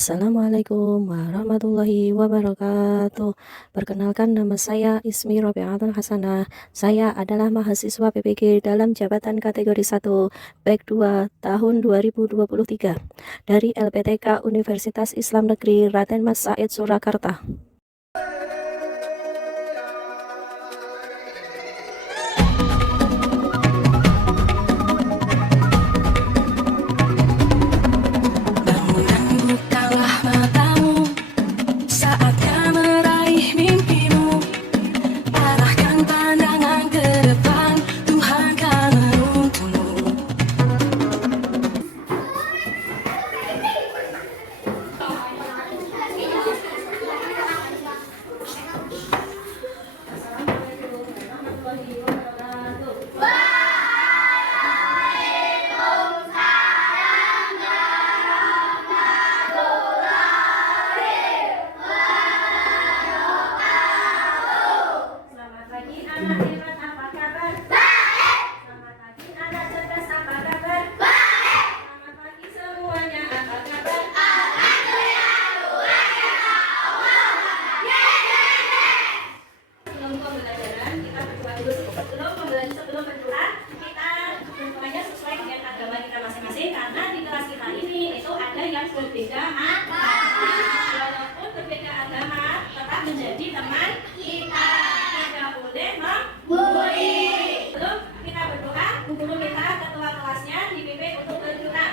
Assalamualaikum warahmatullahi wabarakatuh. Perkenalkan, nama saya Ismi Robiatul Hasanah. Saya adalah mahasiswa PPG dalam jabatan kategori 1 Bek 2 tahun 2023 dari LPTK Universitas Islam Negeri Raden Mas Said Surakarta. Sebelum berdoa, kita berdoanya sesuai dengan agama kita masing-masing, karena di kelas kita ini itu ada yang berbeda agama. Walaupun berbeda agama, tetap menjadi teman kita. Tidak boleh membuli. Sebelum kita berdoa, guru kita, ketua kelasnya dipimpin untuk berdoa.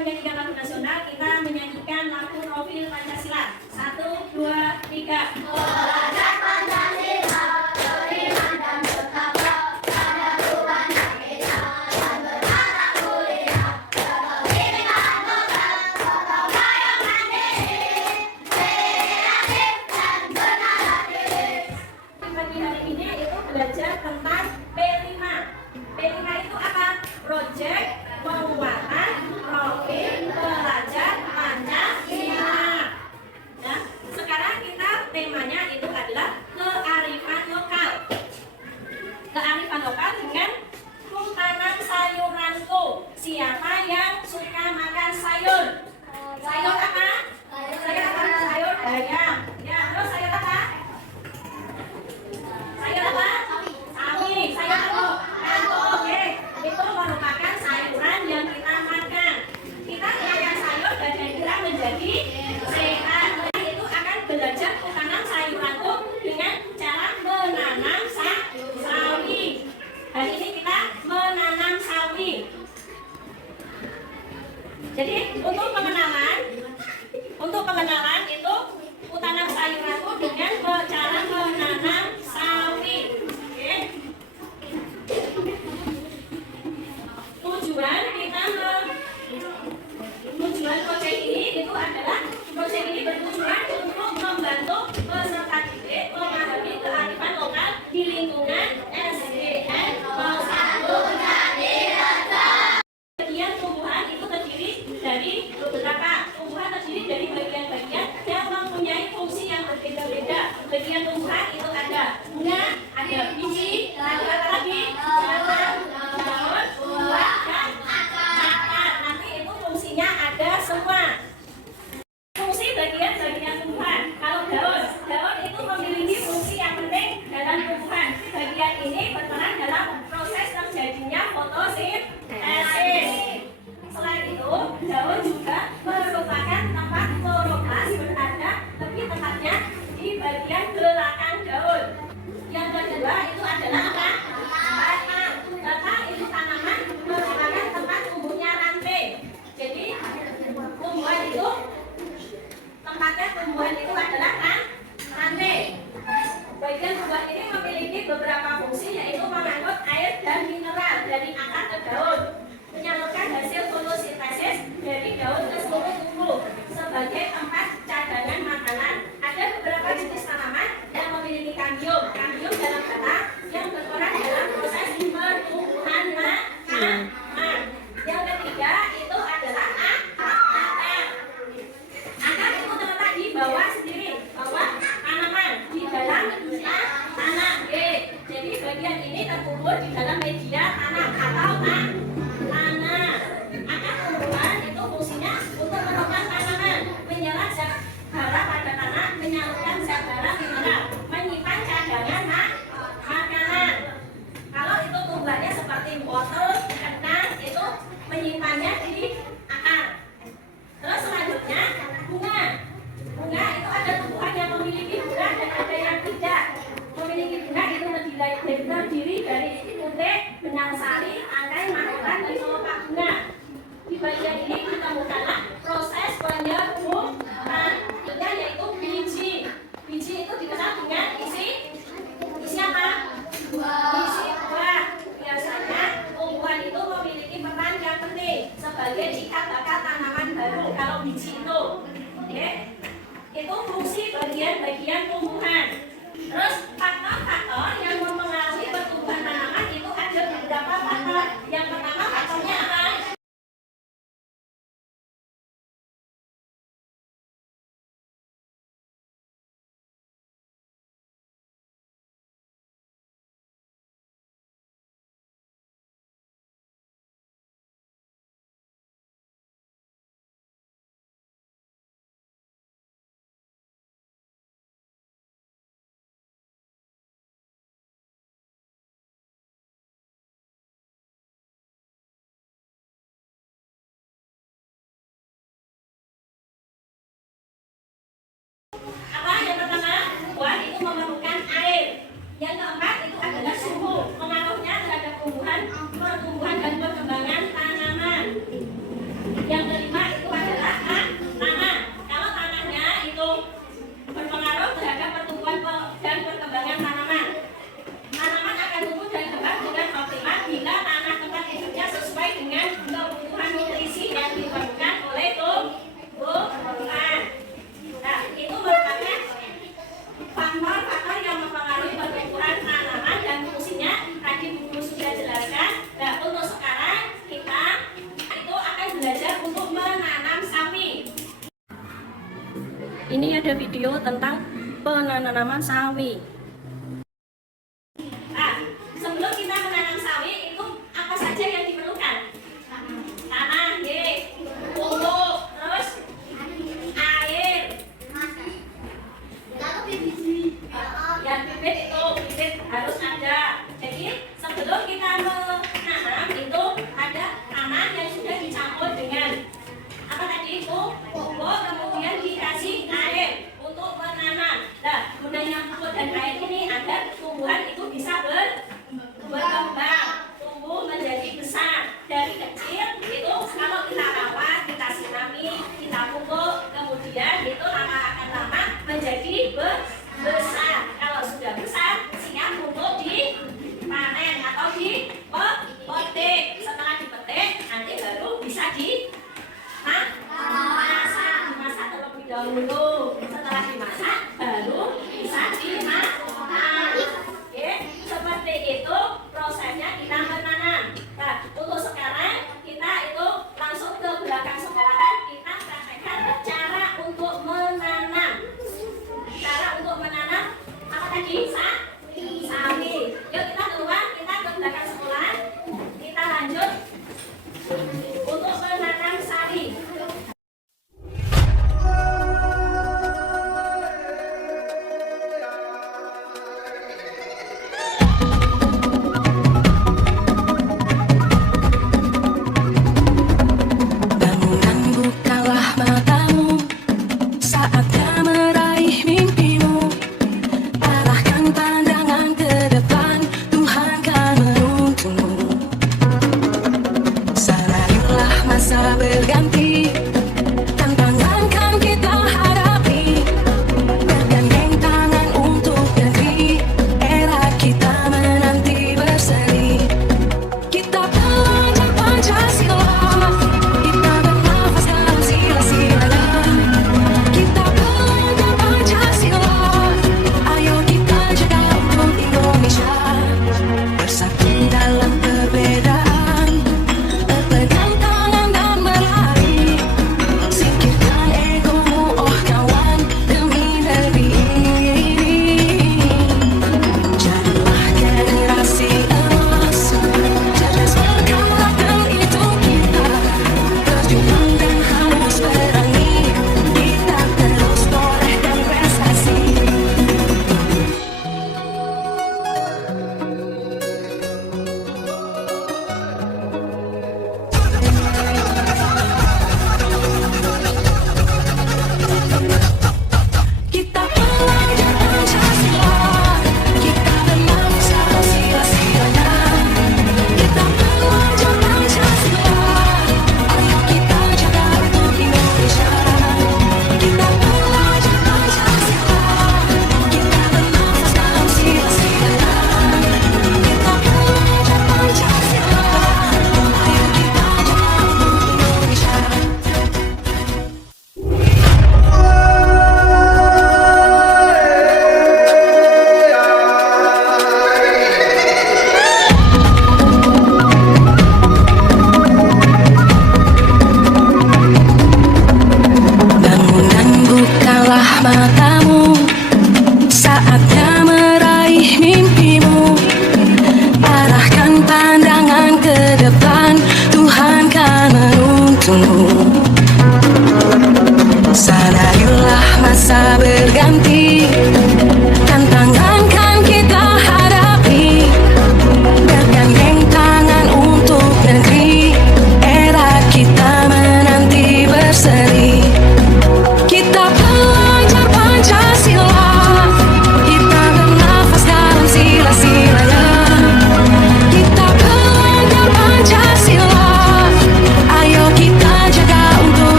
Menyanyikan lagu nasional, kita menyanyikan lagu profil Pancasila. 1, 2, 3. Belajar Pancasila, beriman dan bertakwa pada Tuhan Yang Esa, dan berharap mulia, berbineka tunggal, gotong royong mandiri, kreatif dan bernada diri. Pagi hari ini itu belajar tentang P5. P5 itu apa? Project penguatan profil pelajar Pancasila. Nah, sekarang kita temanya itu adalah kearifan lokal. Kearifan lokal dengan tanam sayuranku. Siapa yang suka makan sayur? Sayur apa? Sayur apa? Sayur bayam. Ya, terus sayur apa? Sayur apa? Sawi. Sayur apa? Kangkung. Oke, itu merupakan sayuran yang kita makan. Kita makan sayur, badan kita menjadi sehat. Itu akan belajar tanam sayuranku dengan cara menanam sawi. Hari ini kita menanam sawi. Jadi untuk pengenalan itu tanam sayuranku dengan cara menanam sawi. Oke. Tujuan proyek ini itu adalah proyek ini bertujuan untuk membantu peserta didik memahami kearifan lokal di lingkungan SDN 01 Jatirejo. Bagian tumbuhan itu terdiri dari beberapa bagian-bagian yang mempunyai fungsi yang berbeda-beda. Bagian tumbuhan itu ada bunga, ada biji, ada lagi daun, buah, dan akar. Nanti itu fungsinya ada semua. Fungsi bagian-bagian tumbuhan. Kalau daun itu memiliki fungsi yang penting dalam tumbuhan. Bagian dari akar ke daun, menyalurkan hasil fotosintesis dari daun ke seluruh tubuh sebagai tempat cadangan makanan. Ada beberapa jenis tanaman yang memiliki kambium dalam kata yang berperan dalam proses pertumbuhan tanaman. Yang ketiga itu adalah akar. Akar itu terletak di bawah sendiri, bawah tanaman, di dalam tanah. Jadi bagian ini terkubur di dalam media tanah atau tanah. Akar tumbuhan itu fungsinya untuk menopang tanaman, menyerap zat hara pada tanah, menyalurkan zat hara mineral, menyimpan cadangan makanan. Kalau itu tumbuhannya seperti wortel, kentang, itu menyimpannya di akar. Terus selanjutnya bunga. Bunga itu ada tumbuhan yang memiliki bunga dan ada yang tidak. Memiliki bunga itu terdiri dari putik, benang sari, tangkai, mahkota, dan kelopak bunga. Di bagian ini ditemukanlah proses penyembuhan, yaitu biji. Biji itu dikenal dengan isi apa? Isi buah. Biasanya tumbuhan itu memiliki peran yang penting sebagai cikal bakal tanaman baru. Kalau biji itu, itu fungsi bagian-bagian tumbuhan. Terus faktor-faktor yang mempengaruhi pertumbuhan tanaman itu ada beberapa faktor. Yang pertama faktornya apa? Apa yang pertama? Tumbuhan itu memerlukan air. Yang keempat itu adalah suhu, pengaruhnya terhadap pertumbuhan dan perkembangan tanaman. Yang kelima itu adalah tanah. Kalau tanahnya itu berpengaruh terhadap pertumbuhan dan perkembangan tanaman. Tanaman akan tumbuh dan kembang dengan optimal bila tanah tempat hidupnya sesuai dengan kebutuhan nutrisi yang diperlukan oleh tumbuhan. Nah, itu merupakan faktor-faktor yang mempengaruhi pertumbuhan tanaman dan fungsinya. Tadi Bu Guru sudah jelaskan. Nah, untuk sekarang kita itu akan belajar untuk menanam sawi. Ini ada video tentang penanaman sawi. Nah, sebelum kita menanam sawi itu apa saja yang diperlukan? Tanah, pupuk, terus air. Ya, bibit harus ada. Jadi sebelum kita menanam itu ada tanah yang sudah dicampur dengan apa tadi itu pupuk, kemudian dikasih air untuk menanam. Nah, gunanya pupuk dan air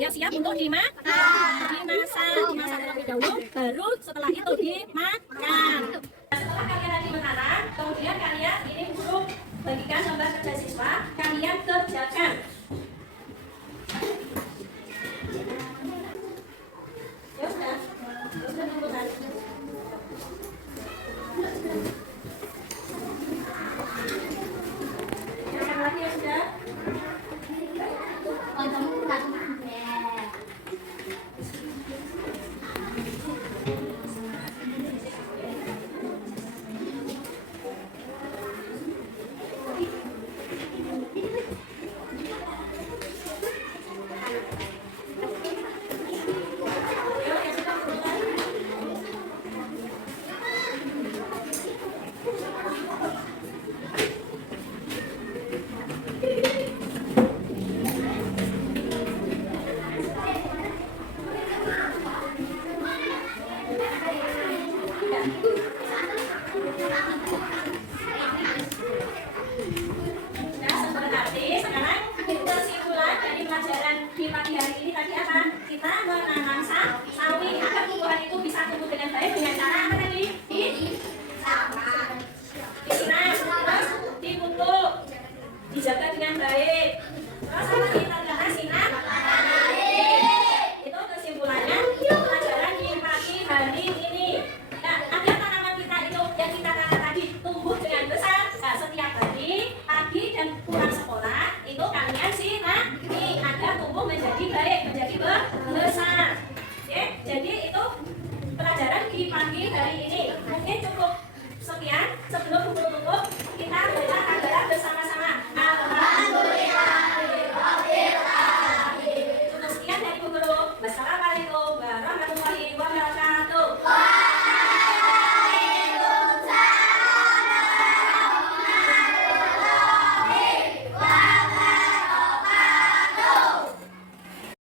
yang siap untuk dimasak terlebih dahulu, baru setelah itu dimakan. Setelah kalian tadi mengarang, kemudian kalian ini guru bagikan gambar kerja siswa, kalian kerjakan. Ya sudah kumpulkan. Yang lagi ya sudah.